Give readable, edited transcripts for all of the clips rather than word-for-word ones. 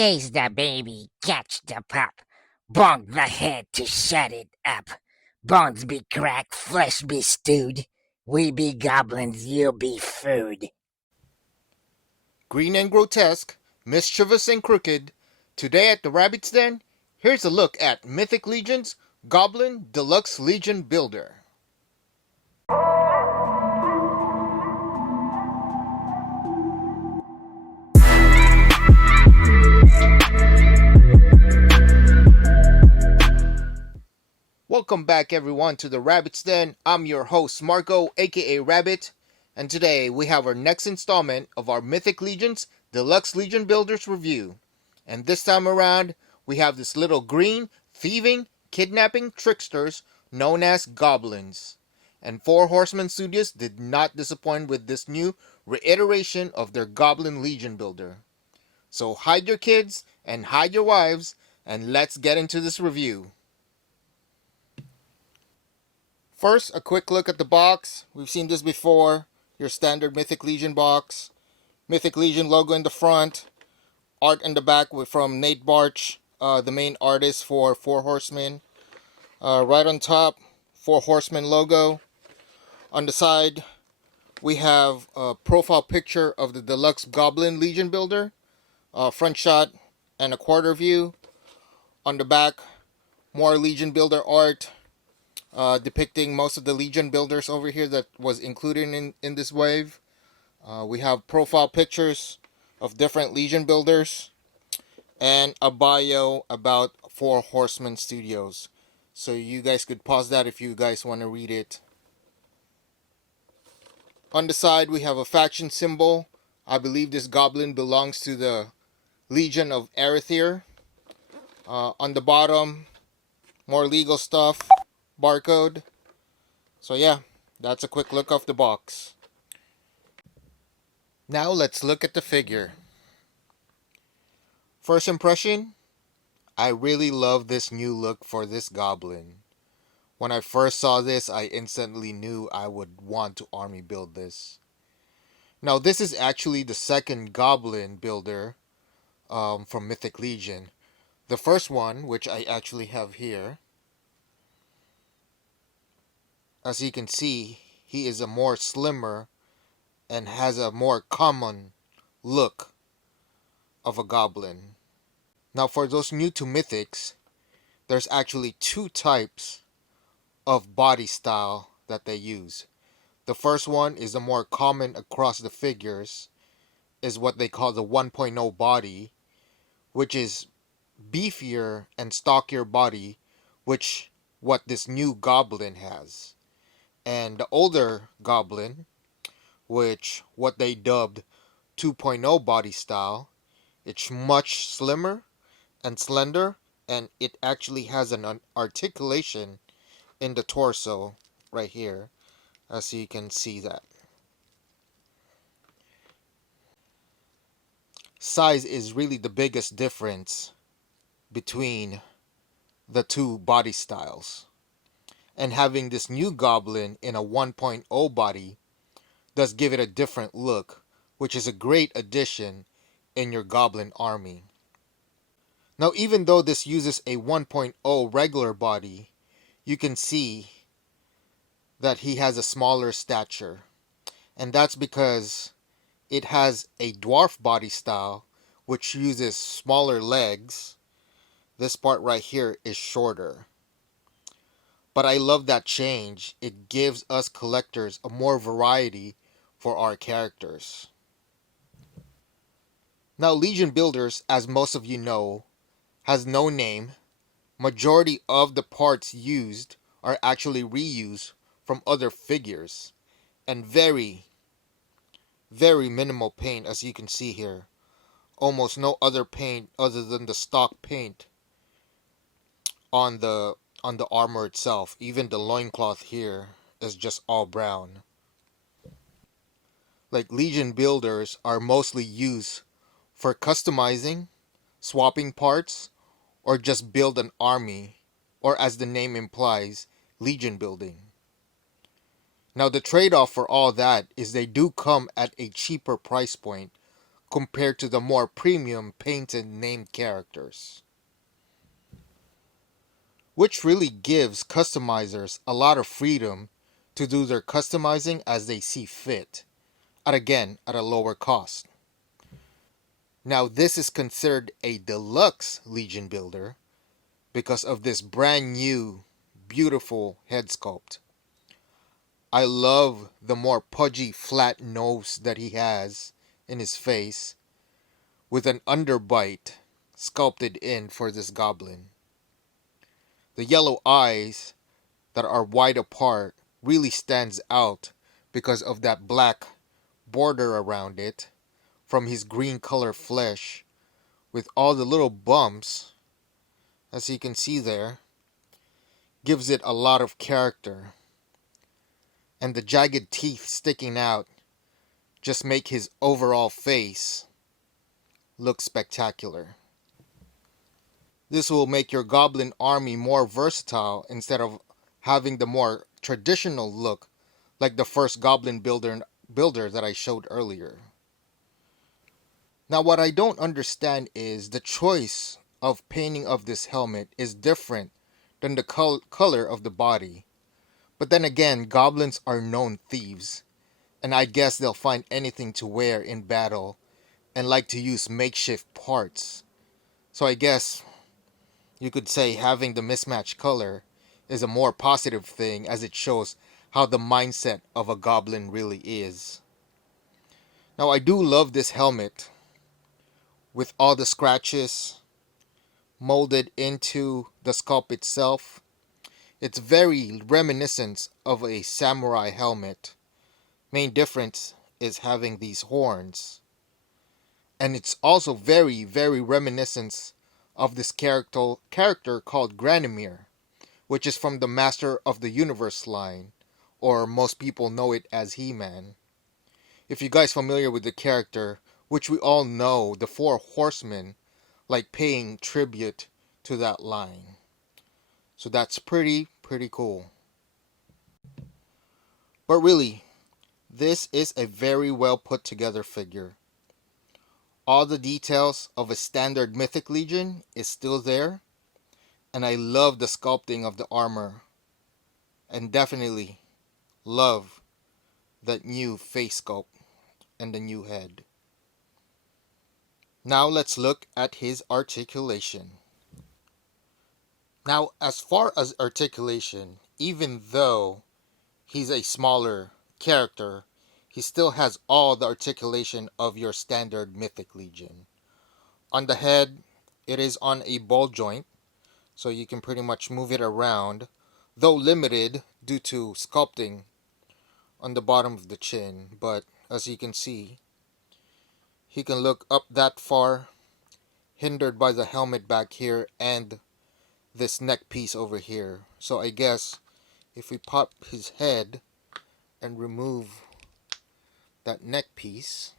Chase the baby, catch the pup. Bonk the head to shut it up. Bones be cracked, flesh be stewed. We be goblins, you be food. Green and grotesque, mischievous and crooked. Today at the Rabbit's Den, here's a look at Mythic Legion's Goblin Deluxe Legion Builder. Welcome back everyone to the Rabbit's Den. I'm your host Marco, aka Rabbit, and today we have our next installment of our Mythic Legion's Deluxe Legion Builders review. And this time around, we have this little green, thieving, kidnapping tricksters known as goblins. And Four Horsemen Studios did not disappoint with this new reiteration of their Goblin Legion builder. So hide your kids and hide your wives, and let's get into this review. First, a quick look at the box. We've seen this before. Your standard Mythic Legion box. Mythic Legion logo in the front. Art in the back from Nate Barch, the main artist for Four Horsemen. Right on top, Four Horsemen logo. On the side, we have a profile picture of the Deluxe Goblin Legion builder. Front shot and a quarter view. On the back, more Legion builder art. Depicting most of the Legion builders over here that was included in this wave. We have profile pictures of different Legion builders and a bio about Four Horsemen Studios. So you guys could pause that if you guys want to read it. On the side we have a faction symbol. I believe this goblin belongs to the Legion of Erethyr. On the bottom, more legal stuff. Barcode. So yeah, that's a quick look of the box. Now let's look at the figure. First impression, I really love this new look for this goblin. When I first saw this, I instantly knew I would want to army build this. Now this is actually the second goblin builder from Mythic Legion. The first one, which I actually have here, as you can see, he is a more slimmer and has a more common look of a goblin. Now for those new to Mythics, there's actually two types of body style that they use. The first one is the more common across the figures, is what they call the 1.0 body, which is beefier and stockier body, which what this new goblin has. And the older goblin, which what they dubbed 2.0 body style, it's much slimmer and slender, and it actually has an articulation in the torso right here, as you can see that. Size is really the biggest difference between the two body styles. And having this new goblin in a 1.0 body does give it a different look, which is a great addition in your goblin army. Now even though this uses a 1.0 regular body, you can see that he has a smaller stature. And that's because it has a dwarf body style, which uses smaller legs. This part right here is shorter. But I love that change. It gives us collectors a more variety for our characters. Now Legion Builders, as most of you know, has no name. Majority of the parts used are actually reused from other figures. And very, very minimal paint, as you can see here. Almost no other paint other than the stock paint on the armor itself. Even the loincloth here is just all brown. Like Legion builders are mostly used for customizing, swapping parts, or just build an army, or as the name implies, Legion building. Now the trade-off for all that is they do come at a cheaper price point compared to the more premium painted named characters, which really gives customizers a lot of freedom to do their customizing as they see fit, at a lower cost. Now this is considered a deluxe Legion builder because of this brand new beautiful head sculpt. I love the more pudgy flat nose that he has in his face with an underbite sculpted in for this goblin. The yellow eyes that are wide apart really stands out because of that black border around it from his green color flesh with all the little bumps, as you can see there, gives it a lot of character. And the jagged teeth sticking out just make his overall face look spectacular. This will make your goblin army more versatile instead of having the more traditional look like the first goblin builder that I showed earlier. Now what I don't understand is the choice of painting of this helmet is different than the color of the body. But then again, goblins are known thieves, and I guess they'll find anything to wear in battle and like to use makeshift parts. So I guess you could say having the mismatched color is a more positive thing as it shows how the mindset of a goblin really is. Now I do love this helmet with all the scratches molded into the sculpt itself. It's very reminiscent of a samurai helmet. Main difference is having these horns. And it's also very, very reminiscent of this character called Granimir, which is from the Master of the Universe line, or most people know it as He-Man. If you guys familiar with the character, which we all know, the Four Horsemen, like paying tribute to that line. So that's pretty cool. But really, this is a very well put together figure. All the details of a standard Mythic Legion is still there, and I love the sculpting of the armor, and definitely love that new face sculpt and the new head. Now let's look at his articulation. Now, as far as articulation, even though he's a smaller character, he still has all the articulation of your standard Mythic Legion. On the head, it is on a ball joint, so you can pretty much move it around, though limited due to sculpting on the bottom of the chin. But as you can see, he can look up that far, hindered by the helmet back here and this neck piece over here. So I guess if we pop his head and remove that neck piece,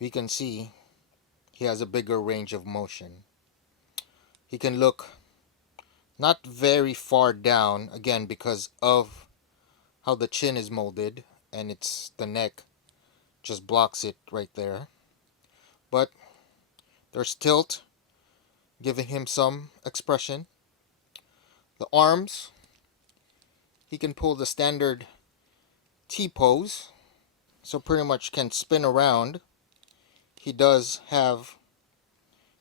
we can see he has a bigger range of motion. He can look not very far down, again because of how the chin is molded and it's the neck just blocks it right there. But there's tilt, giving him some expression. The arms, he can pull the standard T-pose, so pretty much can spin around. He does have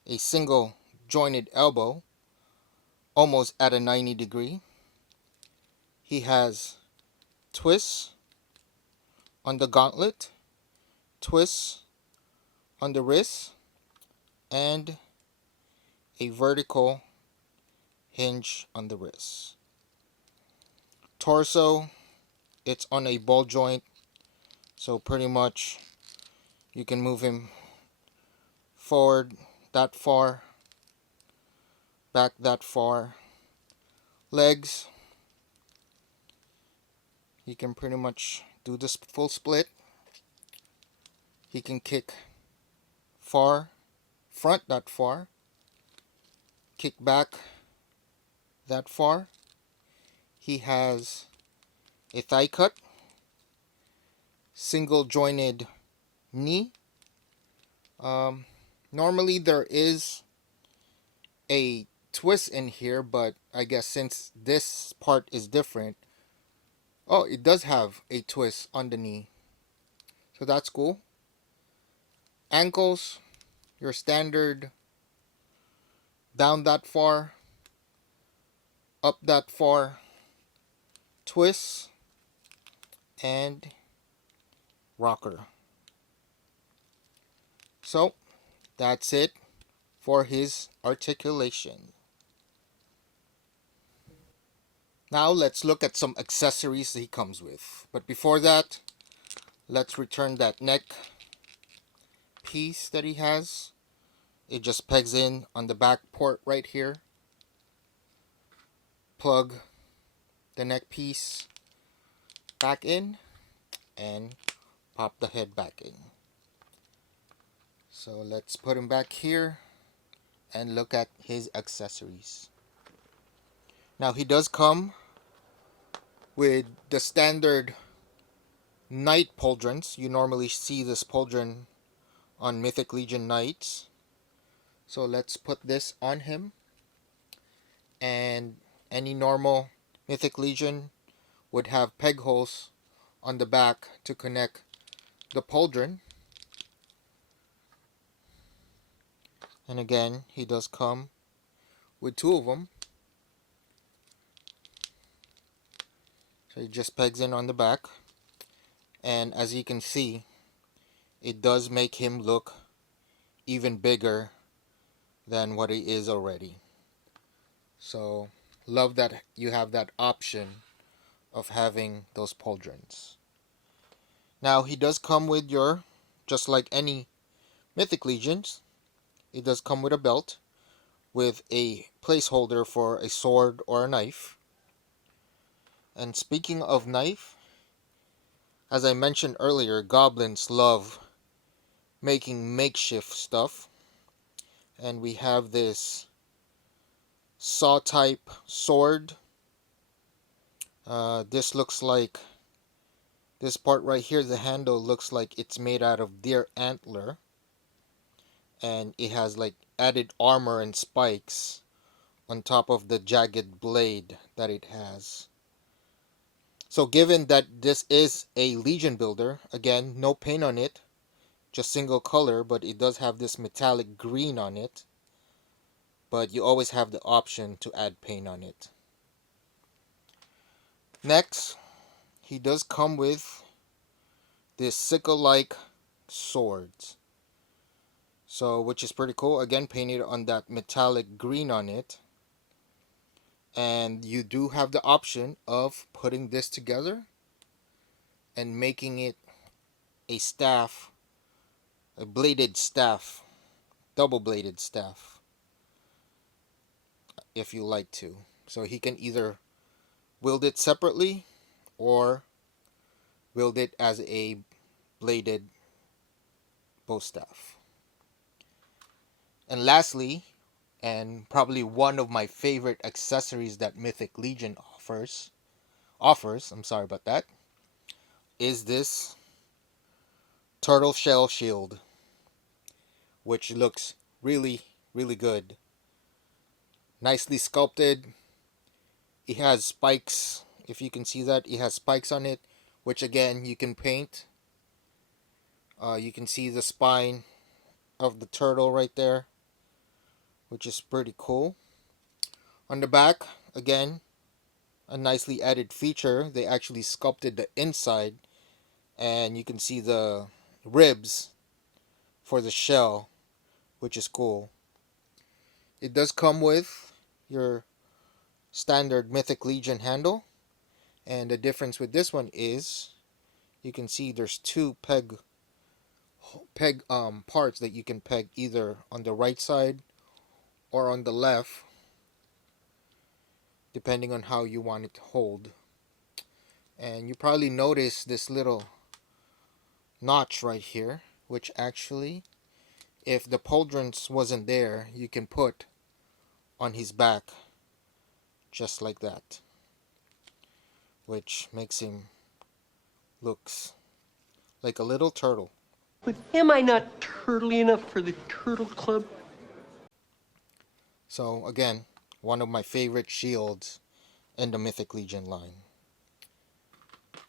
a single jointed elbow, almost at a 90 degree. He has twists on the gauntlet, twists on the wrist, and a vertical hinge on the wrist. Torso, it's on a ball joint, so pretty much you can move him forward that far, back that far. Legs, he can pretty much do this full split. He can kick far, front that far, kick back that far. He has a thigh cut, single jointed knee. Um, Normally there is a twist in here, but I guess since this part is different, oh, it does have a twist on the knee. So that's cool. Ankles, your standard down that far, up that far, twist, and rocker. So that's it for his articulation. Now let's look at some accessories he comes with. But before that, let's return that neck piece that he has. It just pegs in on the back port right here. Plug the neck piece back in and pop the head back in. So let's put him back here and look at his accessories. Now he does come with the standard knight pauldrons. You normally see this pauldron on Mythic Legion knights. So let's put this on him. And any normal Mythic Legion would have peg holes on the back to connect the pauldron. And again, he does come with two of them. So he just pegs in on the back. And as you can see, it does make him look even bigger than what he is already. So love that you have that option of having those pauldrons. Now he does come with your, just like any Mythic Legions, it does come with a belt with a placeholder for a sword or a knife. And speaking of knife, as I mentioned earlier, goblins love making makeshift stuff. And we have this saw type sword. This looks like, this part right here, the handle looks like it's made out of deer antler. And it has like added armor and spikes on top of the jagged blade that it has. So given that this is a Legion builder, again, no paint on it, just single color, but it does have this metallic green on it. But you always have the option to add paint on it. Next, he does come with this sickle-like swords. So, which is pretty cool. Again, painted on that metallic green on it. And you do have the option of putting this together and making it a staff, a bladed staff, double bladed staff, if you like to. So he can either wield it separately or wield it as a bladed bow staff. And lastly, and probably one of my favorite accessories that Mythic Legion offers, I'm sorry about that, is this turtle shell shield, which looks really, really good. Nicely sculpted. It has spikes. If you can see that, it has spikes on it, which again, you can paint. You can see the spine of the turtle right there, which is pretty cool. On the back, again, a nicely added feature. They actually sculpted the inside, and you can see the ribs for the shell, which is cool. It does come with your standard Mythic Legion handle, and the difference with this one is you can see there's two peg parts that you can peg either on the right side or on the left, depending on how you want it to hold. And you probably notice this little notch right here, which actually, if the pauldrons wasn't there, you can put on his back just like that. which makes him looks like a little turtle. But am I not turtly enough for the Turtle Club? So again, one of my favorite shields in the Mythic Legion line.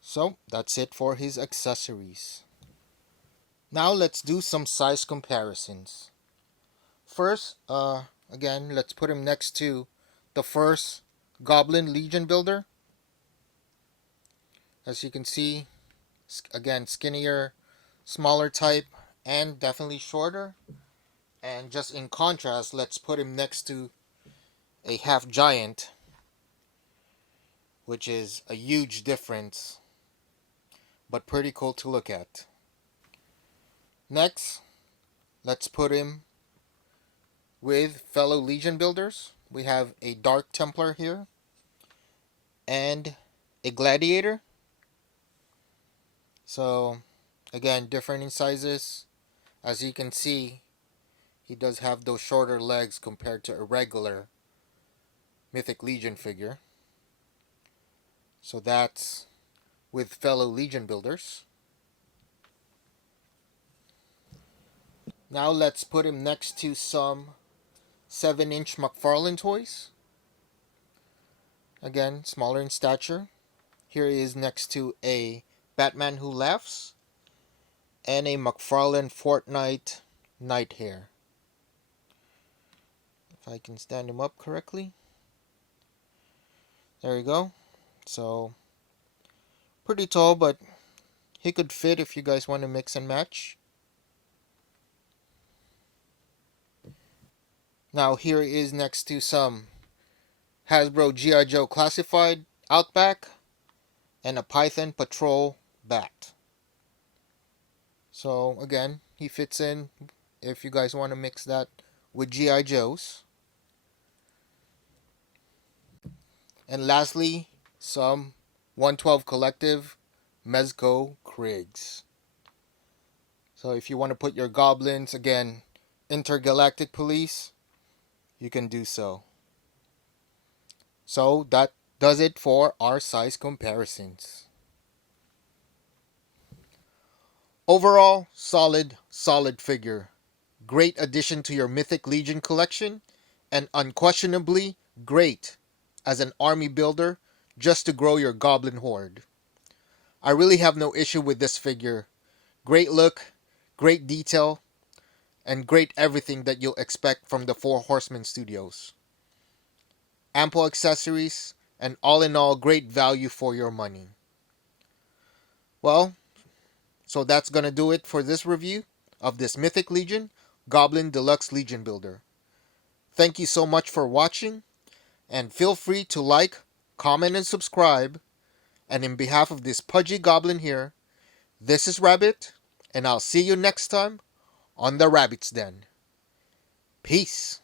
So that's it for his accessories. Now let's do some size comparisons. First, again, let's put him next to the first Goblin Legion builder. As you can see, again, skinnier, smaller type, and definitely shorter. And just in contrast, let's put him next to a half giant, which is a huge difference, but pretty cool to look at. Next, let's put him with fellow Legion builders. We have a Dark Templar here and a Gladiator. So, again, different in sizes. As you can see, he does have those shorter legs compared to a regular Mythic Legion figure. So that's with fellow Legion builders. Now let's put him next to some 7-inch McFarlane toys. Again, smaller in stature. Here he is next to a Batman Who Laughs and a McFarlane Fortnite Night Hare. If I can stand him up correctly. There you go. So, pretty tall, but he could fit if you guys want to mix and match. Now here he is next to some Hasbro G.I. Joe Classified Outback and a Python Patrol Bat. So again, he fits in if you guys want to mix that with G.I. Joes. And lastly, some 112 Collective Mezco Kriegs. So if you want to put your goblins, again, Intergalactic Police, you can do so. So that does it for our size comparisons. Overall, solid figure. Great addition to your Mythic Legion collection, and unquestionably great as an army builder just to grow your goblin horde. I really have no issue with this figure. Great look, great detail, and great everything that you'll expect from the Four Horsemen Studios. Ample accessories, and all in all, great value for your money. Well, so that's gonna do it for this review of this Mythic Legion Goblin Deluxe Legion Builder. Thank you so much for watching, and feel free to like, comment, and subscribe. And in behalf of this pudgy goblin here, this is Rabbit, and I'll see you next time on the Rabbit's Den. Peace.